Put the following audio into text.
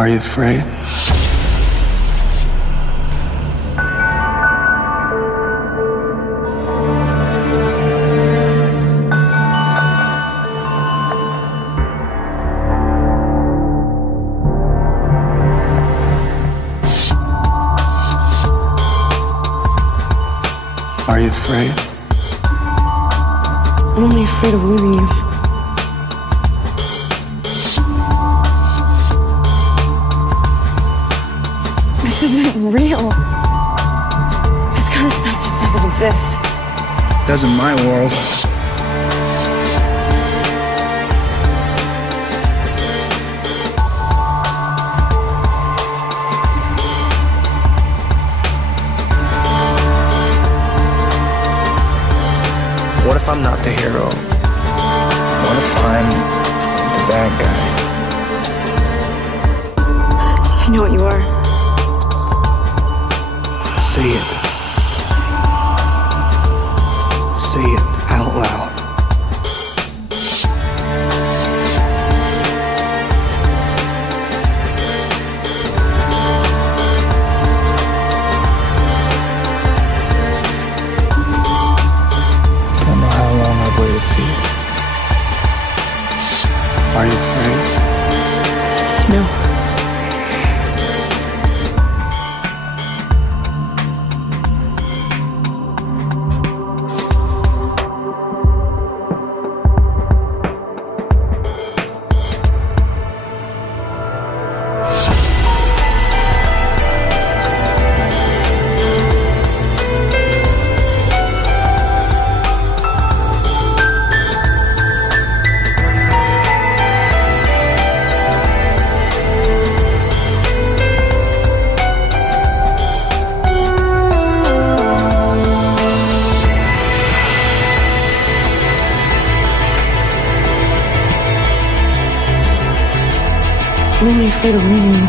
Are you afraid? Are you afraid? I'm only afraid of losing you. This isn't real. This kind of stuff just doesn't exist. Does in my world. What if I'm not the hero? What if I'm the bad guy? I know what you are. Say it. Say it out loud. Don't know how long I've waited for you. Are you afraid? No. I'm only afraid of losing you.